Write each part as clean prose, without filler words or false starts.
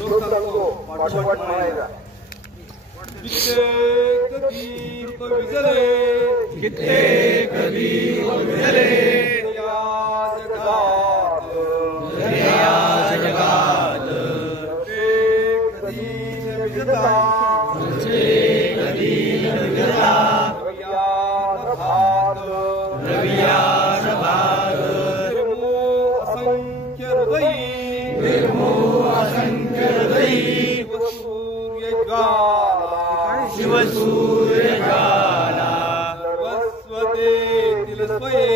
लोक सांगतो पाठोपाठ म्हणायचा. कित्येक दीप विजले, कित्येक दीप विजले या जगात, या जगात. प्रत्येक दीप विजला, प्रत्येक दीप विजला. रवियान भात, रवियान भात. निर्मो असंख्य हृदयी, निर्मो असंख्य हृदयी. सूर्य ज्वाला, शिवसूर्य ज्वाला. सर्वस्व देतील स्वये,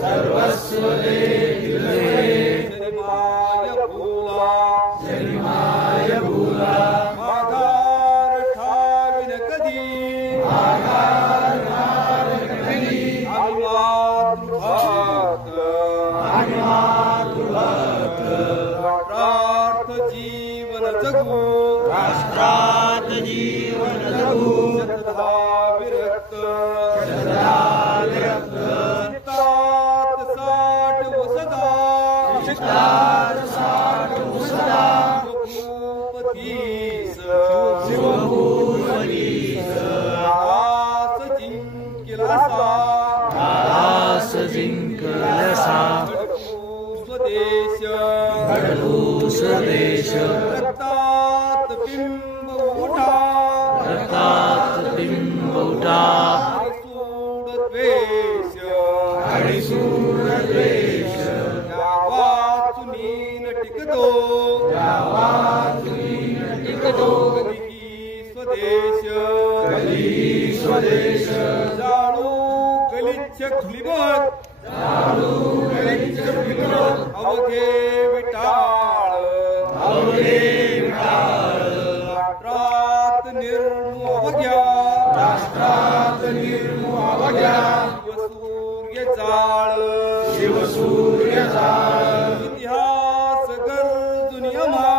सर्वस्व देतील स्वये. जनिमाय भूला, जनिमाय भूला. माघार ठाविन कधी, माघार ठाविन कधी. आम्ही मातृभक्त, आम्ही मातृभक्त. राष्ट्रार्थ जीवन जगू, राष्ट्रात जीवन जगू. शतधा विरक्त, शतधा विरक्त. चित्तात साठ वसदा, चित्तात साठ वसदा. शिवभूपतीस, शिवभूपतीस. दास जिंकलासा, दास जिंकलासा. स्वदेश, घडू स्वदेश. रक्तात बिंब उठा, रक्तात बिंब उठा. सोड द्वेष, आणि सोड द्वेष. या वाचुनीन टिकतो, या वाचुनीन टिकतो. कधी स्वदेश, कधी स्वदेश. जाळू गलिच्छ खुलीबत, जाळू गलिच्छ खुलीबत. अवघे विटाळ, अवघे विटाळ. राष्ट्रात निर्मू अवघ्या, राष्ट्रात निर्मू अवघ्या. शिवसूर्य जाळ, शिवसूर्य जाळ. इतिहास गरजून यमा,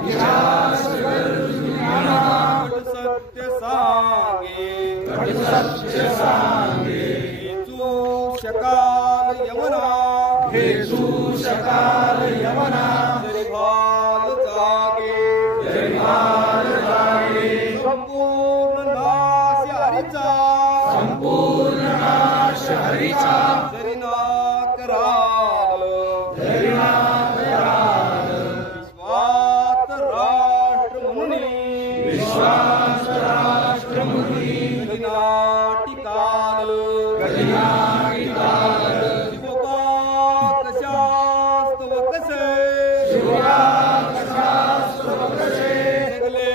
इतिहास गरजून यमा. कट सत्य सांगे, कट सत्य सांगे. हेचू शकाल यमना, हेचू शकाल यमना. जरी भाल जागे, जरी भाल जागे. संपूर्ण नाश हरीचा, संपूर्ण नाश हरीचा. जरी ना कराल, जरी ना कराल. विश्वात राष्ट्र म्हणून, विश्वात राष्ट्र म्हणून. कधी ना टिकाल, कधी ना टिकाल. शिवपाक शास्त्र कसे, शिवपाक शास्त्र कसे. जगले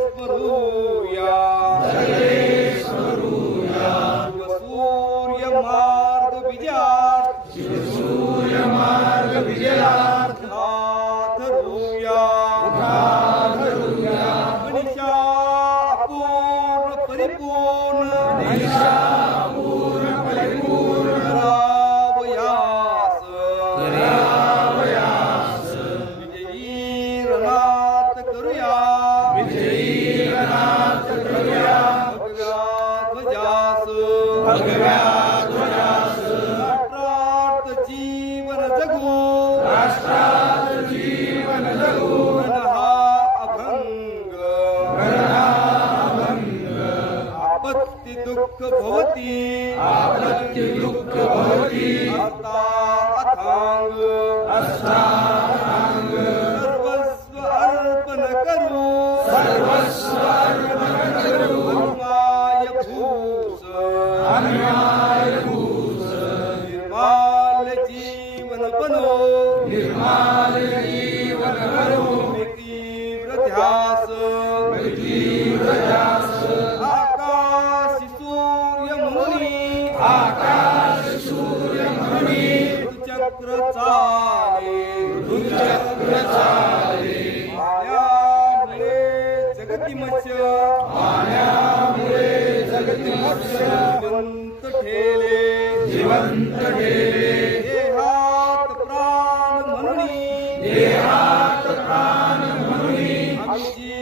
स्मरूया, जगले स्मरूया. शिवसूर्य मार्ग विजयार्थ, शिवसूर्य मार्ग विजयार्थ. हात धरूया, हात धरूया. मनीषा पूर्ण परिपूर्ण, मनीषा पूर्ण परिपूर्ण. करावयास, करावयास. विजयी रणात करूया, विजयी रणात करूया. भगव्या ध्वजास, भगव्या ध्वजास. राष्ट्रार्थ जीवन जगू, राष्ट्रात जीवन जगू. गणहा अभंग, गणहा अभंग. आपत्ती दुःख भवती, आपत्ती दुःख भवती. अस्ता अथांग, अस्ता अथांग. सर्वस्व अर्पण करू, सर्वस्व अर्पण करू. अन्याय भूस, अन्याय भूस. निर्माल जीवन बनो, निर्माल जीवन बनो. तीव्र ध्यास, तीव्र ध्यास. आकाश सूर्य मुनी, आकाश सूर्य मुनी. ऋतुचक्र चाले, ऋतुचक्र चाले. पाण्यामुळे जगतिमच्छ, पाण्यामुळे जगतिमच्छ. जिवंत ठेले, जिवंत ठेले. देहात प्राण म्हणून, देहात प्राण म्हणून. आम्ही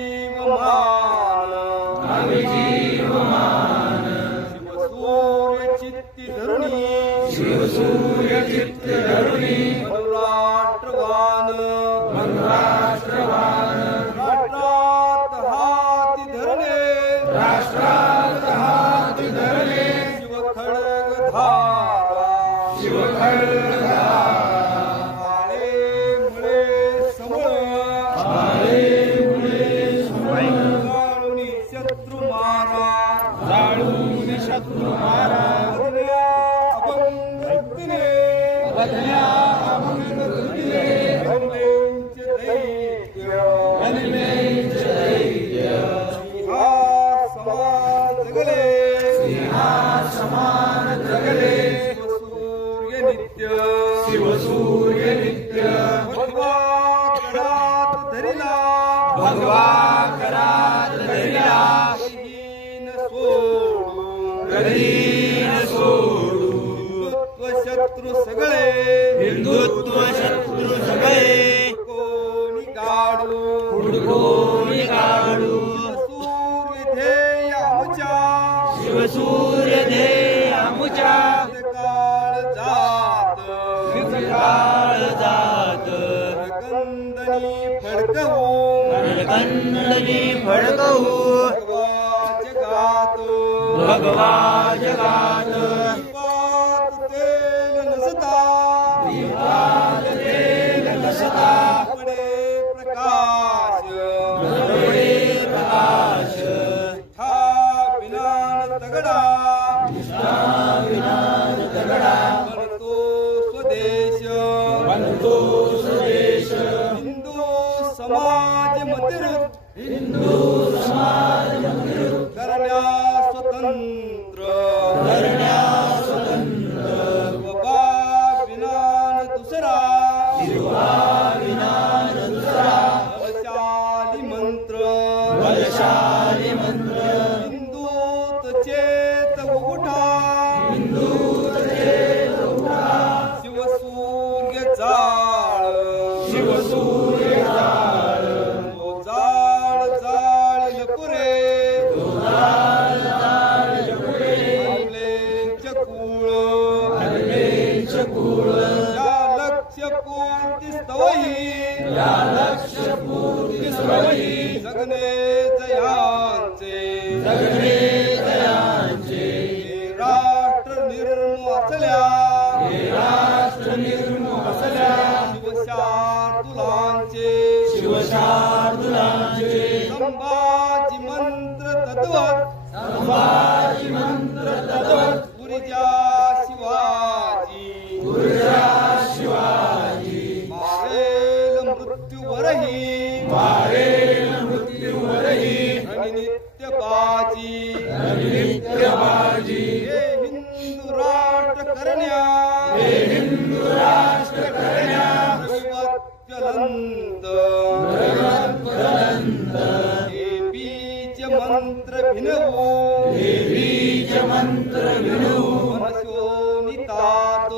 धरिला भगवा करात धरिला कधीन सोडू कधीन सोडू हिंदुत्व शत्रू सगळे हिंदुत्व शत्रू सगळे कोणी काढू हुडकोणी काढू सूर्य ध्येय आमच्या शिवसूर्य ध्येय आमुच्या काळ जात काळ जात गंधनी फडकवू कंदनी फडकवू भगवा जगात भगवा जगात दीपात तेल नसता तेल नसता पडे प्रकाश डोळे प्रकाश हा विनान तगडा विनान दगडा बनतो स्वदेश बनतो स्वदेश हिंदू समाज मतिरूप हिंदू समाज मंदिर करण्या स्वतंत्र करण्या स्वतंत्र बाबा विनान दुसरा शिवा विनान दुसरा बलशाली मंत्र बलशाली मंत्र हिंदूत चेत उठा हिंदू चेत उठा शिवसूर्य जाळ शिवसूर्य जाळ तो जाळ जाळील पुरे आपलेंच कुळ हरलेच कुळ या लक्ष्य पूर्ती स्तवही या लक्ष्य पूर्ती सवयी जगणे जयांचे जगणे दयांचे हे राष्ट्र निर्मासल्या हे राष्ट्र निर्मूळ असल्या शिवशार्दुलांचे शिवशार्दुलांचे संभाजी मंत्र तत्वत संभाजी मंत्र तत्वत पुरीच्या शिवाजी गुरुजा शिवाजी मारेल मृत्यूवरही मारेल मृत्यूवरही आणि नित्य बाजी नित्य बाजी हे हिंदू राष्ट्र करण्या हे हिंदू राष्ट्र करण्या दैवत्वलंत ज्वलंत हे बीज मंत्र भिनवू हे बीज मंत्र विनू मनशोनितात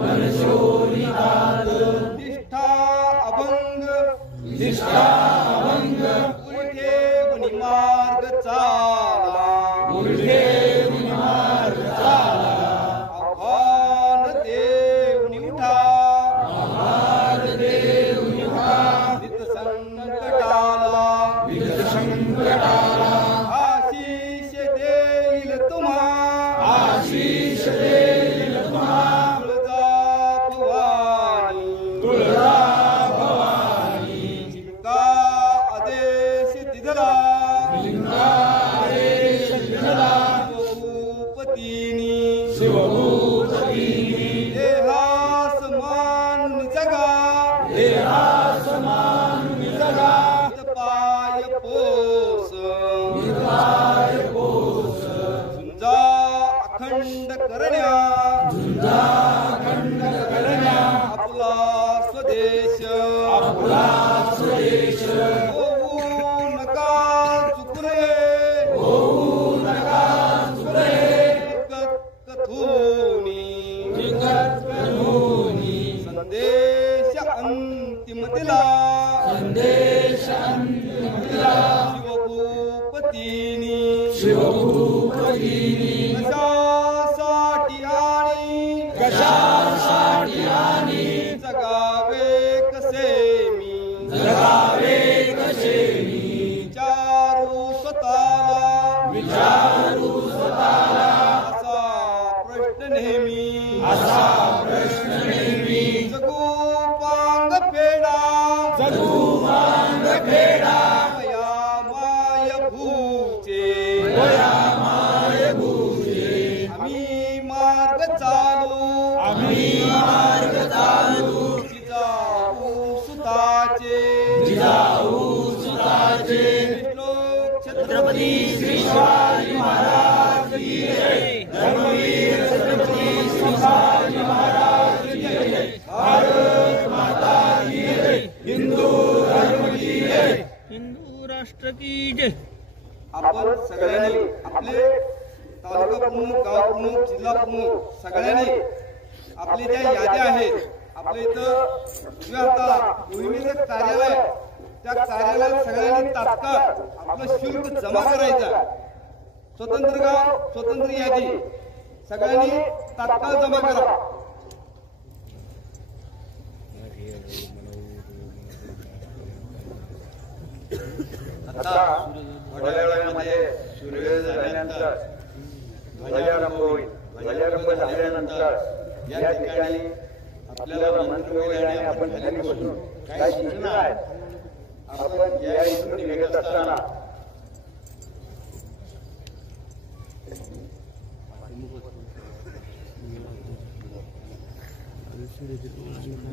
मनशोनितात निष्ठा अभंग निष्ठा अभंग उलटे वनी मार्ग चाला उलटे मार्ग चाला आव्हान देऊनी उठा आहार देव निभा नित संकटाला विगत संकटाला आशीष देईल तुम्हा आशीष देईल तुम्हा तुळजा भवानी तुळजा भवानी शिक्का आदेश दिधला लिंगादेश दिला भूपतीनी शिवभूपतीनी देहास मान जगा देहा समान जगा पाय पोस निताय पोस झुंजा अखंड करण्या झुंजा खंड करण्या आपला स्वदेश आपला स्वदेश होऊ नका चुकले होऊ नका चुकले कथूनी विगत करूनी संदेश अंतिम दिला संदेश अंतिम दिला शिवभूपतीनी शिवभूपतीनी कशासाठी आणि कशासाठी आणि जगावे कसे मी जगावे कसे मी विचारू स्वतःला विचारू स्वतःला असा प्रश्न नेहमी असा प्रश्न नेहमी जगू पांग फेडा जगू मांग फेडा या माय भूचे वया माय भूजे आम्ही मार्ग चालू आम्ही मार्ग चालू जिजाऊ सुताचे जिजाऊ सुताचे श्लोक छत्रपती श्री शिवाजी महाराज की जय धर्मवीर छत्रपती श्री शिवाजी महाराज की जय भारत माता की जय हिंदू धर्म की हिंदू राष्ट्र की जय. आपण सगळ्यांनी आपले तालुका प्रमुख, गाव प्रमुख, जिल्हा प्रमुख सगळ्यांनी आपली ज्या याद्या आहेत आपल्या इथं उजव्या हाताला मोहिमेचं कार्यालय, त्या कार्यालयात सगळ्यांनी तात्काळ आपलं शुल्क जमा करायचं. स्वतंत्र गाव स्वतंत्र यादी सगळ्यांनी तात्काळ जमा करा. आता थोड्या वेळामध्ये सूर्योदय झाल्यानंतर ध्वजारोहण होईल. ध्वजारोहण झाल्यानंतर या ठिकाणी आपल्याला मंत्रविधाने आपण खाली बसून काही सूचना आहेत. आपण या इथून निघत असताना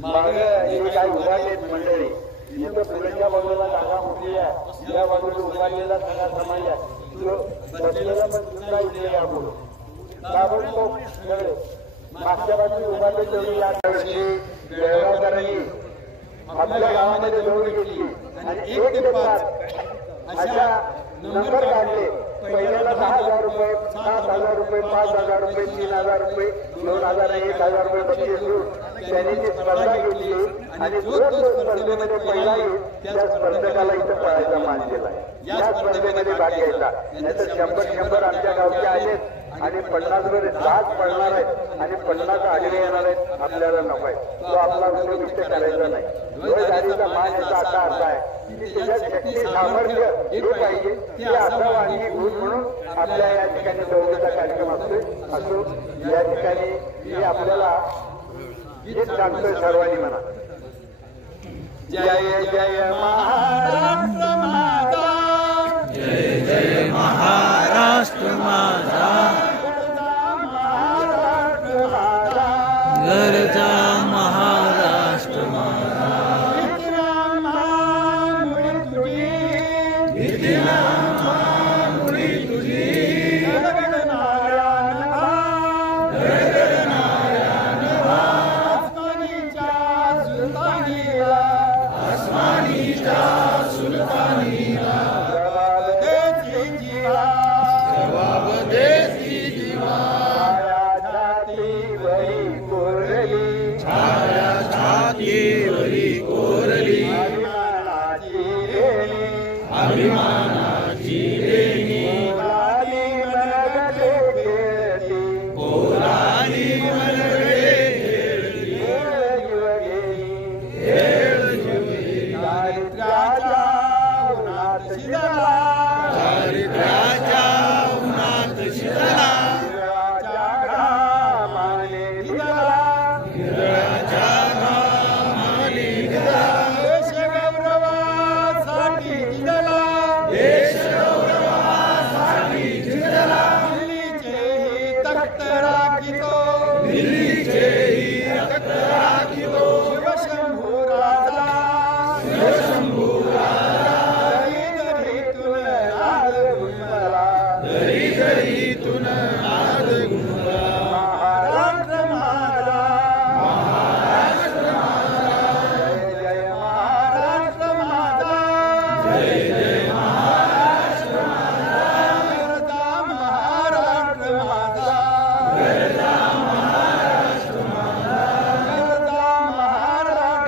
मागे हे काही उभारलेत मंडळी. इथं पुढच्या बाजूला जागा मोठी आहे, या बाजूला उभारलेला सगळा समाज आहे. तो बसलेला पण सुद्धा इथे या पुढे ताबडतोब सगळे मागच्या बाजूला उभारले तेवढी या वर्षी बेळगावकरांनी आपल्या गावामध्ये जोड घेतली आणि 1 ते 5 अशा नंबर काढले. पहिल्याला 10,000 रुपये, 7,000 रुपये, 5,000 रुपये, 3,000 रुपये, 2,000 आणि 1,000 रुपये बक्षीस देऊन त्यांनी ती स्पर्धा घेतली आणि जो स्पर्धेमध्ये पहिला येईल त्या स्पर्धकाला इथं पळायचा मान दिला. या स्पर्धेमध्ये भाग घ्यायचा. नाहीतर 100 आमच्या गावचे आहेत आणि 50 वर 10 पडणार आहेत आणि 50 आडवे येणार आहेत. आपल्याला नको आहे, तो आपला उपयोग करायचा नाही. ध्वजधारीचा मान याचा असा अर्थ आहे की त्याच्या शक्ती सामर्थ्य हे पाहिजे ते असावं आणि गुण म्हणून आपल्या या ठिकाणी दौडचा कार्यक्रम असो. या ठिकाणी मी आपल्याला गीत सांगतोय, सर्वांनी म्हणा. जय जय महाराष्ट्र माझा, जय जय महाराष्ट्र माझा, गरजा महाराष्ट्र माझा. अभिमानाची लेणी पोराली मनगडे खेळती, दारिद्र्याच्या उन्हात शिजला, दारिद्र्याच्या उन्हात शिजला, हिरव्याच्या घामाने भिजला, हिरव्याच्या घामाने भिजला, देशगौरवासाठी झिजला, देशगौरवासाठी झिजला, दिल्लीचेही तख्त राखितो, दिल्लीचेही तख्त राखितो, शिवशंभू राजा, शिवशंभू राजा, दरीतून नाद घुमला, दरीतून नाद घुमला. महाराष्ट्र माझा, महाराष्ट्र माझा, जय जय महाराष्ट्र माझा, जय जय महाराष्ट्र माझा, गरजा महाराष्ट्र माझा, गरजा महाराष्ट्र माझा,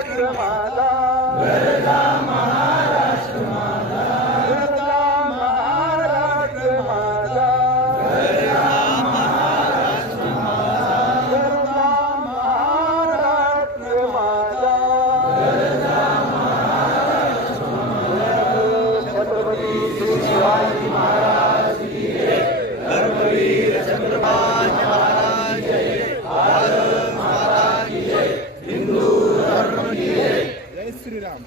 गरजा महाराष्ट्र माझा, गरजा महाराष्ट्र माझा, गरजा महाराष्ट्र माझा, गरजा महाराष्ट्र माझा, गरजा महाराष्ट्र माझा, छत्रपती श्री शिवाजी महाराज की जय. धर्मवीर छत्रपती महाराज की जय, भारत माता की जय, हिंदू धर्म की जय. जय श्रीराम.